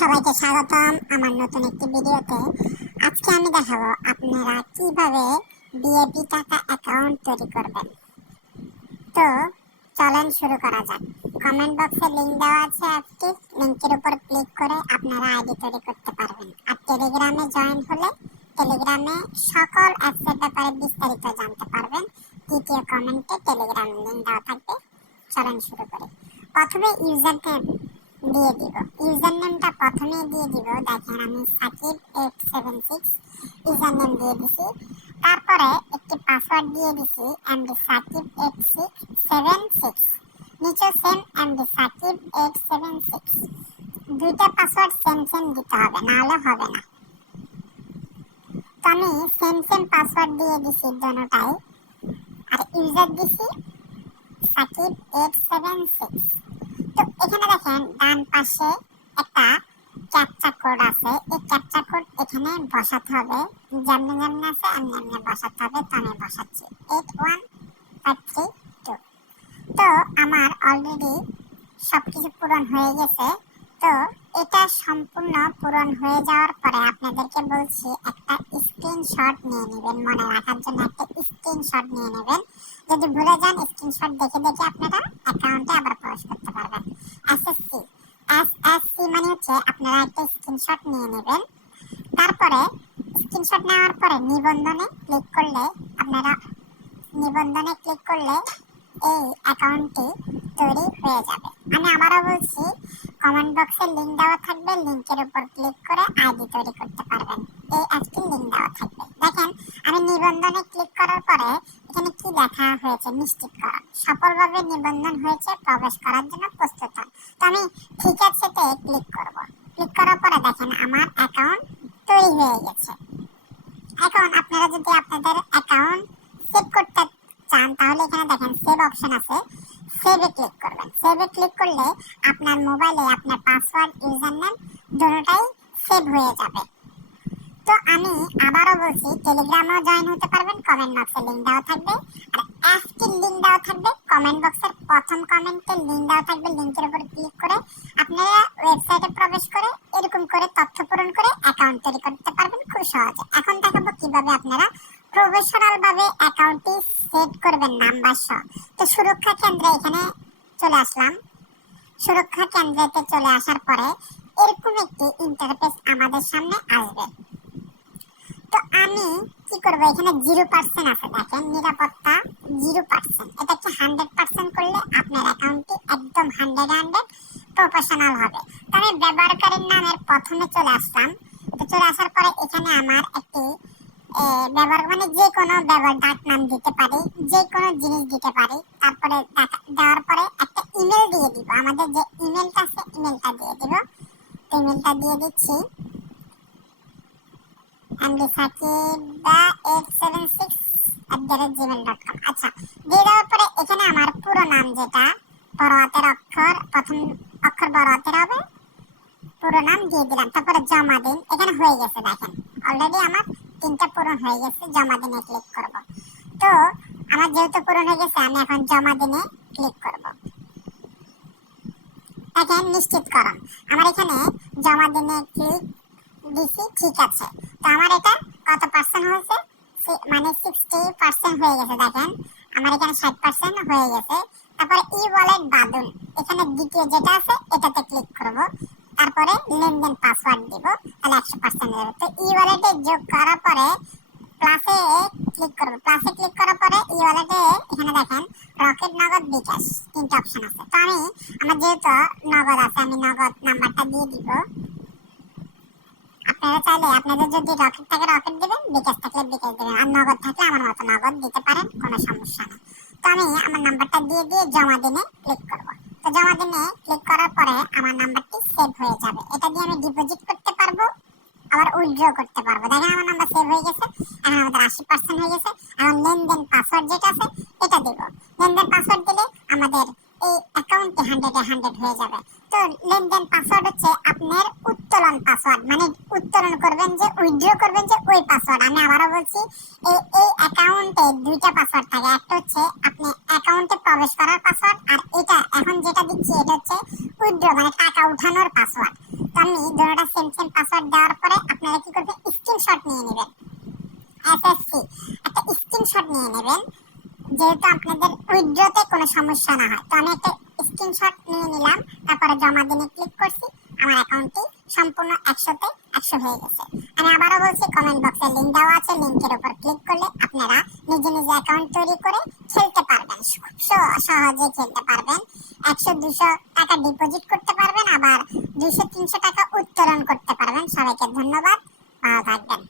সবাইকে স্বাগতম আমার নতুন একটি ভিডিওতে। আজকে আমি দেখাবো আপনারা কিভাবে বিএপি টাকা অ্যাকাউন্ট তৈরি করবেন। তো চলেন শুরু করা যাক। কমেন্ট বক্সে লিংক দেওয়া আছে, একটি লিংকের উপর ক্লিক করে আপনারা আইডি তৈরি করতে পারবেন। আর টেলিগ্রামে জয়েন হলে টেলিগ্রামে সকল অ্যাপসের ব্যাপারে বিস্তারিত জানতে পারবেন। দ্বিতীয় কমেন্টে টেলিগ্রাম লিংক দেওয়া থাকবে। চলেন শুরু করি। প্রথমে ইউজার নেম দিয়ে দিব। ইউজার নেমটা প্রথমে দিয়ে দিব, দেখেন আমি সাকিব876 ইউজার নেম দিয়ে দিছি। তারপরে একটি পাসওয়ার্ড দিয়ে দিছি এমডি সাকিব8676। নিচে সেম এমডি সাকিব876। দুইটা পাসওয়ার্ড সেম দিতে হবে, না হলে হবে না। তো আমি সেম পাসওয়ার্ড দিয়ে দিছি দুটোটাই। আর ইউজার দিছি সাকিব876। তো এখানে দেখেন ডান পাশে একটা ক্যাপচা কোড আছে। এই ক্যাপচা কোড এখানে বসাতে হবে, যেমনি আছে এমনি বসাতে হবে। তো আমি বসাচ্ছি 81532। তো আমার অলরেডি সবকিছু পূরণ হয়ে গেছে। তো এটা সম্পূর্ণ পূরণ হয়ে যাওয়ার পরে আপনাদেরকে বলছি একটা স্ক্রিনশট নিয়ে নেবেন, মনে রাখার জন্য একটা স্ক্রিনশট নিয়ে নেবেন। যদি ভুলে যান স্ক্রিনশট দেখে আপনারা অ্যাকাউন্টে আবার প্রবেশ করতে পারবেন। এসএসসি মানে হচ্ছে আপনারা একটা স্ক্রিনশট নিয়ে নেবেন। তারপরে স্ক্রিনশট নেওয়ার পরে নিবন্ধনে ক্লিক করলে এই অ্যাকাউন্টটি তৈরি হয়ে যাবে। আমি আবারও বলছি, কমেন্ট বক্সে লিংক দেওয়া থাকবে, লিংকের উপর ক্লিক করে আইডি তৈরি করতে পারবেন। এই অ্যাপটির লিংক দেওয়া থাকবে। দেখেন আমি নিবন্ধনে ক্লিক করার পরে এখানে কি লেখা হয়েছে, নিশ্চিতকরণ সফলভাবে নিবন্ধন হয়েছে, প্রবেশ করার জন্য প্রস্তুত হন। তো আমি ঠিক আছে তে ক্লিক করব। ক্লিক করার পরে দেখেন আমার অ্যাকাউন্ট তৈরি হয়ে গেছে। এখন আপনারা যদি আপনাদের অ্যাকাউন্ট সেভ করতে চান তাহলে এখানে দেখেন সেভ অপশন আছে, সেভে ক্লিক করবেন। সেভে ক্লিক করলে আপনার মোবাইলে আপনার পাসওয়ার্ড ইউজার নেম দুটোটাই সেভ হয়ে যাবে। তো আমি আবারও বলছি, টেলিগ্রামেও জয়েন হতে পারবেন, কমেন্ট বক্সে লিংক দেওয়া থাকবে। আর অ্যাপটির লিংক দেওয়া থাকবে কমেন্ট বক্সের প্রথম কমেন্টে লিংক দেওয়া থাকবে। লিংকের উপর ক্লিক করে আপনারা ওয়েবসাইটে প্রবেশ করে এরকম করে তথ্য পূরণ করে অ্যাকাউন্ট তৈরি করতে পারবেন খুব সহজে। এখন দেখাবো কিভাবে আপনারা প্রফেশনাল ভাবে অ্যাকাউন্টটি সেট করবেন নাম্বার সহ। তো সুরক্ষা কেন্দ্রে এখানে চলে আসলাম। সুরক্ষা কেন্দ্রেতে চলে আসার পরে এরকম একটি ইন্টারফেস আমাদের সামনে আসবে। তো আমি কি করব, এখানে 0% আছে, দেখেন নিরাপত্তা 0%। এটাকে 100% করলে আপনার অ্যাকাউন্টটি একদম 100 প্রফেশনাল হবে। তো আমি ব্যবহারকারীর নামের প্রথমে চলে আসলাম। তো চলে আসার পরে এখানে আমার একটি ব্যবহার মানে যে কোনো ডাক নাম দিতে পারি, যে কোনো জিনিস দিতে পারি। তারপরে দেওয়ার পরে একটা ইমেল দিয়ে দিব। আমাদের যে ইমেলটা আছে ইমেলটা দিয়ে দিব। তো ইমেলটা দিয়ে দিচ্ছি mdsakiba876@gmail.com। আচ্ছা, দিয়ে দেওয়ার পরে এখানে আমার পুরো নাম, যেটা বড় হাতের অক্ষর, প্রথম অক্ষর বড় হাতের হবে, পুরো নাম দিয়ে দিলাম। তারপরে জমা দিন, এখানে হয়ে গেছে। দেখেন অলরেডি আমার 3টা পূরণ হয়ে গেছে। জমা দিনে ক্লিক করব। তো আমার যেহেতু পূরণ হয়ে গেছে আমি এখন জমা দিনে ক্লিক করব। দেখেন নিশ্চিতকরণ, আমার এখানে জমা দিনে ক্লিক দিছি, ঠিক আছে। তো আমার এটা কত পার্সেন্ট হয়েছে, মানে 60% হয়ে গেছে। দেখেন আমার এখানে 60% হয়ে গেছে। তারপরে ই ওয়ালেট বাদুন, এখানে দ্বিতীয় যেটা আছে এটাতে ক্লিক করব। তারপরে লেনদেন পাসওয়ার্ড দিব, তাহলে 100% হবে। তো ই ওয়ালেটে যোগ করার পরে প্লাসে ক্লিক করব। প্লাসে ক্লিক করার পরে ই ওয়ালেটে এখানে দেখেন রকেট, নগদ, বিকাশ 3টা অপশন আছে। তো আমার যেহেতু নগদ আছে আমি নগদ নাম্বারটা দিয়ে দিব। আপনারা চাইলে আপনাদের যদি রকেট থাকে রকেট দিবেন, বিকাশ থাকলে বিকাশ দিবেন, আর নগদ থাকলে আমার মতো নগদ দিতে পারেন, কোনো সমস্যা নেই। তো আমি আমার নাম্বারটা দিয়ে জমা দিনে ক্লিক করব। তো জমা দিনে ক্লিক করার পরে আমার নাম্বারটি সেভ হয়ে যাবে। এটা দিয়ে আমি ডিপোজিট করতে পারবো, আবার উইথড্র করতে পারবো। দেখেন আমার নাম্বার সেভ হয়ে গেছে। এখন আমাদের 80% হয়ে গেছে। এখন লেনদেন পাসওয়ার্ড যেটা আছে এটা দিব। লেনদেন পাসওয়ার্ড দিলে আমাদের এই অ্যাকাউন্টে 100 হয়ে যাবে। তো লেনদেন পাসওয়ার্ড হচ্ছে আপনার উত্তোলন পাসওয়ার্ড, মানে উত্তোলন করবেন যে উইথড্র করবেন যে ওই পাসওয়ার্ড। আমি আবারও বলছি, এই অ্যাকাউন্টে 2টা পাসওয়ার্ড থাকে। একটা হচ্ছে আপনি অ্যাকাউন্টে প্রবেশ করার পাসওয়ার্ড, আর এটা এখন যেটা দিচ্ছি এটা হচ্ছে উইথড্র মানে টাকা উঠানোর পাসওয়ার্ড। তো আমি আমি দুটোটা সেম সেম পাসওয়ার্ড দেওয়ার পরে আপনারা কি করবেন, স্ক্রিনশট নিয়ে নেবেন। এসএসসি একটা স্ক্রিনশট নিয়ে নেবেন, যেহেতু আপনাদের উইথড্রতে কোনো সমস্যা না হয়। তো আমি একটা স্ক্রিনশট নিয়ে নিলাম, তারপরে জমা দিনে ক্লিক করছি, আমার অ্যাকাউন্টটি সম্পূর্ণ 100তে 100 হয়ে গেছে। আমি আবারও বলছি, কমেন্ট বক্সে লিংক দেওয়া আছে, লিংকের উপর ক্লিক করলে আপনারা নিজে নিজে অ্যাকাউন্ট তৈরি করে খেলতে পারবেন, খুব সহজে খেলতে পারবেন। 100-200 টাকা ডিপোজিট করতে পারবেন, আবার 200-300 টাকা উত্তোলন করতে পারবেন। সবাইকে ধন্যবাদ, ভালো থাকবেন।